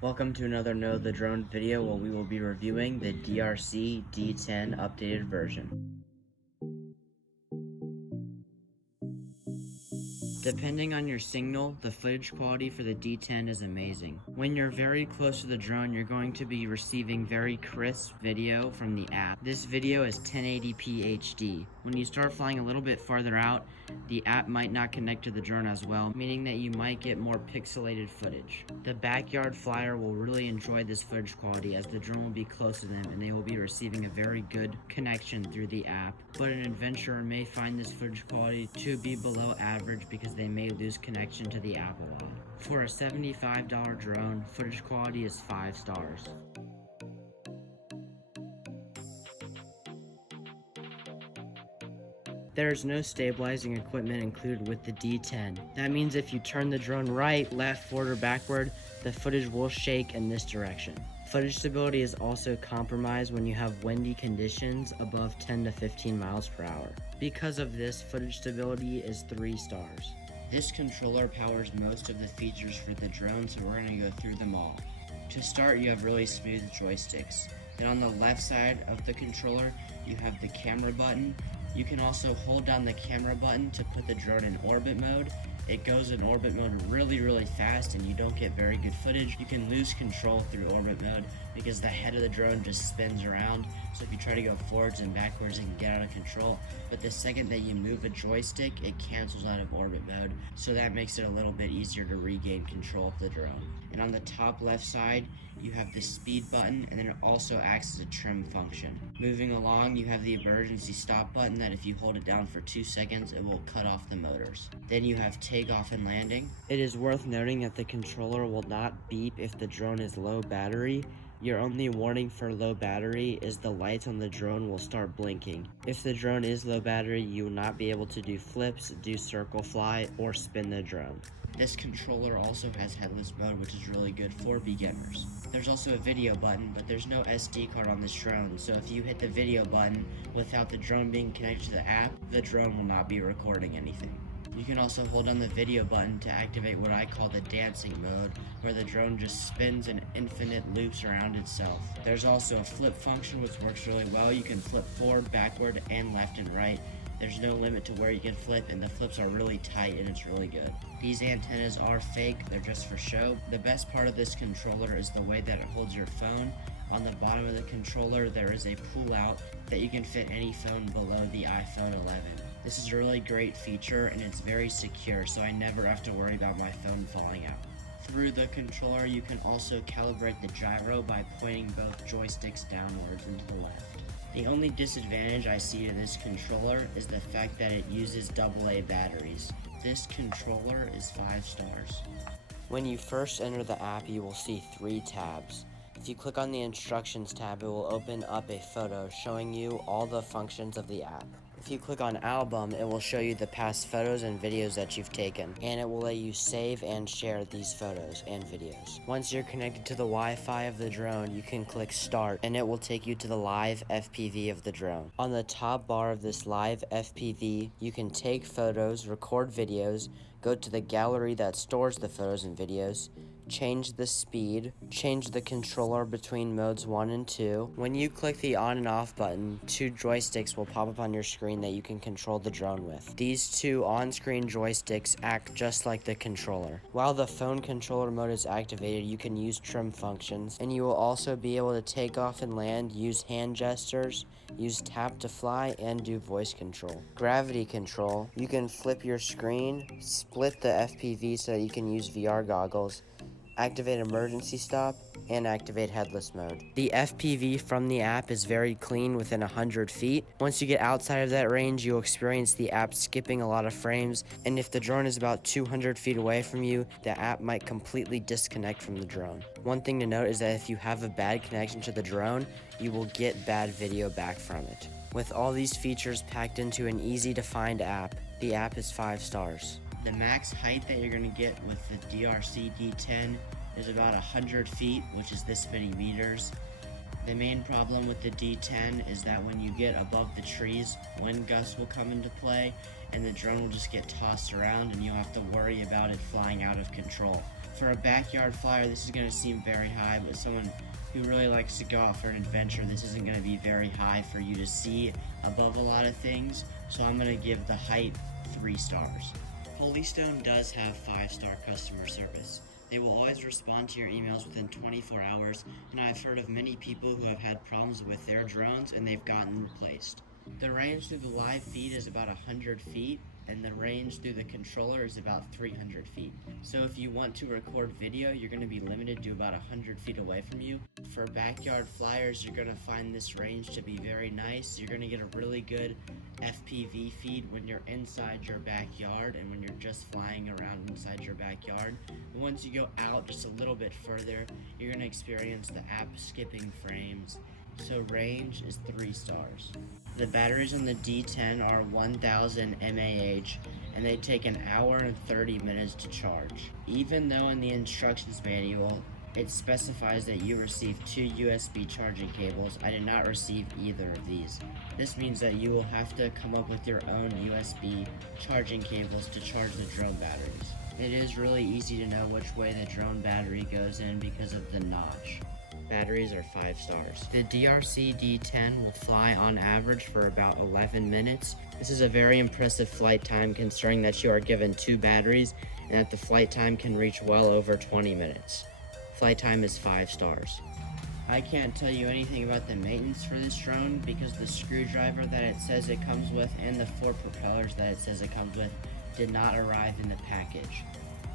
Welcome to another Know the Drone video where we will be reviewing the Deerc D10 updated version. Depending on your signal, the footage quality for the D10 is amazing. When you're very close to the drone, you're going to be receiving very crisp video from the app. This video is 1080p HD. When you start flying a little bit farther out, the app might not connect to the drone as well, meaning that you might get more pixelated footage. The backyard flyer will really enjoy this footage quality as the drone will be close to them and they will be receiving a very good connection through the app. But an adventurer may find this footage quality to be below average because they may lose connection to the app a lot. For a $75 drone, footage quality is 5 stars. There is no stabilizing equipment included with the D10. That means if you turn the drone right, left, forward, or backward, the footage will shake in this direction. Footage stability is also compromised when you have windy conditions above 10 to 15 miles per hour. Because of this, footage stability is 3 stars. This controller powers most of the features for the drone, so we're going to go through them all. To start, you have really smooth joysticks. Then on the left side of the controller, you have the camera button. You can also hold down the camera button to put the drone in orbit mode. It goes in orbit mode really fast and you don't get very good footage. You can lose control through orbit mode because the head of the drone just spins around. So if you try to go forwards and backwards, it can get out of control. But the second that you move a joystick, it cancels out of orbit mode. So that makes it a little bit easier to regain control of the drone. And on the top left side, you have the speed button, and then it also acts as a trim function. Moving along, you have the emergency stop button that if you hold it down for 2 seconds, it will cut off the motors. Then you have takeoff and landing. It is worth noting that the controller will not beep if the drone is low battery. Your only warning for low battery is the lights on the drone will start blinking. If the drone is low battery, you will not be able to do flips, do circle fly, or spin the drone. This controller also has headless mode, which is really good for beginners. There's also a video button, but there's no SD card on this drone, so if you hit the video button without the drone being connected to the app, the drone will not be recording anything. You can also hold down the video button to activate what I call the dancing mode, where the drone just spins in infinite loops around itself. There's also a flip function which works really well. You can flip forward, backward, and left and right. There's no limit to where you can flip, and the flips are really tight and it's really good. These antennas are fake, they're just for show. The best part of this controller is the way that it holds your phone. On the bottom of the controller, there is a pull-out that you can fit any phone below the iPhone 11. This is a really great feature and it's very secure, so I never have to worry about my phone falling out. Through the controller, you can also calibrate the gyro by pointing both joysticks downwards and to the left. The only disadvantage I see to this controller is the fact that it uses AA batteries. This controller is 5 stars. When you first enter the app, you will see 3 tabs. If you click on the instructions tab, it will open up a photo showing you all the functions of the app. If you click on album, it will show you the past photos and videos that you've taken, and it will let you save and share these photos and videos. Once you're connected to the Wi-Fi of the drone, you can click start and it will take you to the live FPV of the drone. On the top bar of this live FPV, you can take photos, record videos, go to the gallery that stores the photos and videos, change the speed, change the controller between modes 1 and 2. When you click the on and off button, 2 joysticks will pop up on your screen that you can control the drone with. These 2 on-screen joysticks act just like the controller. While the phone controller mode is activated, you can use trim functions, and you will also be able to take off and land, use hand gestures, use tap to fly, and do voice control. Gravity control, you can flip your screen, split the FPV so that you can use VR goggles, activate emergency stop, and activate headless mode. The FPV from the app is very clean within 100 feet. Once you get outside of that range, you'll experience the app skipping a lot of frames, and if the drone is about 200 feet away from you, the app might completely disconnect from the drone. One thing to note is that if you have a bad connection to the drone, you will get bad video back from it. With all these features packed into an easy-to-find app, the app is 5 stars. The max height that you're going to get with the Deerc D10 is about 100 feet, which is this many meters. The main problem with the D10 is that when you get above the trees, wind gusts will come into play and the drone will just get tossed around and you'll have to worry about it flying out of control. For a backyard flyer, this is going to seem very high, but someone who really likes to go out for an adventure, this isn't going to be very high for you to see above a lot of things, so I'm going to give the height 3 stars. Holystone does have 5-star customer service. They will always respond to your emails within 24 hours, and I've heard of many people who have had problems with their drones and they've gotten replaced. The range through the live feed is about 100 feet, and the range through the controller is about 300 feet. So if you want to record video, you're going to be limited to about 100 feet away from you. For backyard flyers, you're going to find this range to be very nice. You're going to get a really good FPV feed when you're inside your backyard and when you're just flying around inside your backyard. But once you go out just a little bit further, you're going to experience the app skipping frames. So range is 3 stars. The batteries on the D10 are 1000 mAh and they take an hour and 30 minutes to charge. Even though in the instructions manual it specifies that you receive 2 USB charging cables, I did not receive either of these. This means that you will have to come up with your own USB charging cables to charge the drone batteries. It is really easy to know which way the drone battery goes in because of the notch. Batteries are 5 stars. The Deerc D10 will fly on average for about 11 minutes. This is a very impressive flight time considering that you are given 2 batteries and that the flight time can reach well over 20 minutes. Flight time is 5 stars. I can't tell you anything about the maintenance for this drone because the screwdriver that it says it comes with and the 4 propellers that it says it comes with did not arrive in the package.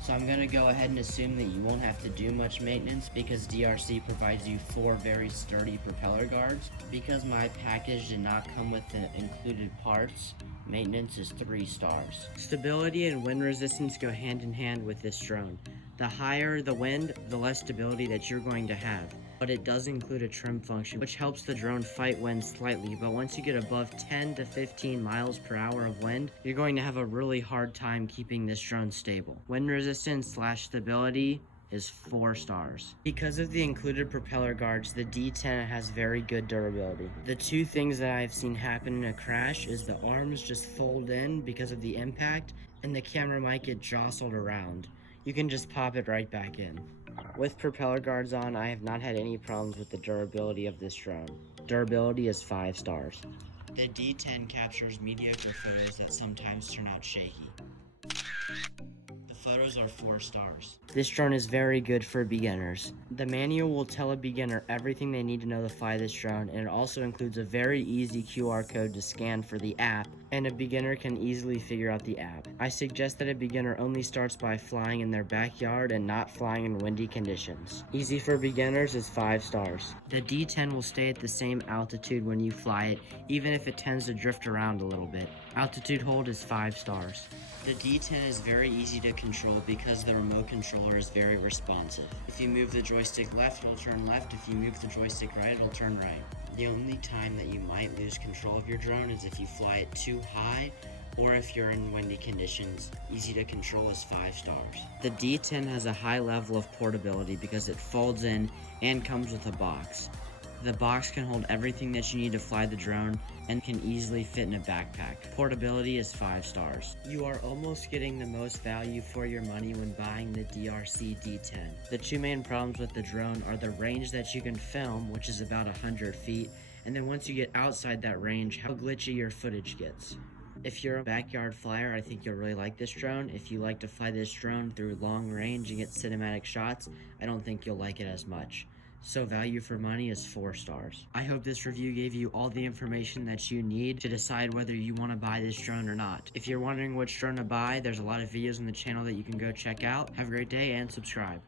So I'm going to go ahead and assume that you won't have to do much maintenance because Deerc provides you 4 very sturdy propeller guards. Because my package did not come with the included parts, maintenance is 3 stars. Stability and wind resistance go hand in hand with this drone. The higher the wind, the less stability that you're going to have. But it does include a trim function, which helps the drone fight wind slightly, but once you get above 10 to 15 miles per hour of wind, you're going to have a really hard time keeping this drone stable. Wind resistance / stability is 4 stars. Because of the included propeller guards, the D10 has very good durability. The 2 things that I've seen happen in a crash is the arms just fold in because of the impact, and the camera might get jostled around. You can just pop it right back in. With propeller guards on, I have not had any problems with the durability of this drone. Durability is 5 stars. The D10 captures mediocre photos that sometimes turn out shaky. The photos are 4 stars. This drone is very good for beginners. The manual will tell a beginner everything they need to know to fly this drone, and it also includes a very easy QR code to scan for the app, and a beginner can easily figure out the app. I suggest that a beginner only starts by flying in their backyard and not flying in windy conditions. Easy for beginners is 5 stars. The D10 will stay at the same altitude when you fly it, even if it tends to drift around a little bit. Altitude hold is 5 stars. The D10 is very easy to control because the remote controller is very responsive. If you move the joystick left, it'll turn left. If you move the joystick right, it'll turn right. The only time that you might lose control of your drone is if you fly it too high or if you're in windy conditions. Easy to control is 5 stars. The D10 has a high level of portability because it folds in and comes with a box. The box can hold everything that you need to fly the drone and can easily fit in a backpack. Portability is 5 stars. You are almost getting the most value for your money when buying the Deerc D10. The 2 main problems with the drone are the range that you can film, which is about 100 feet, and then once you get outside that range, how glitchy your footage gets. If you're a backyard flyer, I think you'll really like this drone. If you like to fly this drone through long range and get cinematic shots, I don't think you'll like it as much. So value for money is 4 stars. I hope this review gave you all the information that you need to decide whether you want to buy this drone or not. If you're wondering which drone to buy, there's a lot of videos on the channel that you can go check out. Have a great day and subscribe.